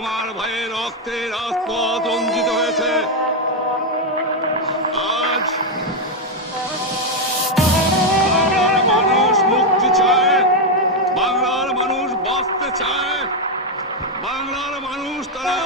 আমার ভাইয়ের রক্তে রাজপথ রঞ্জিত হয়েছে। আজ বাংলার মানুষ মুক্তি চায়, বাংলার মানুষ বাঁচতে চায়, বাংলার মানুষ তারা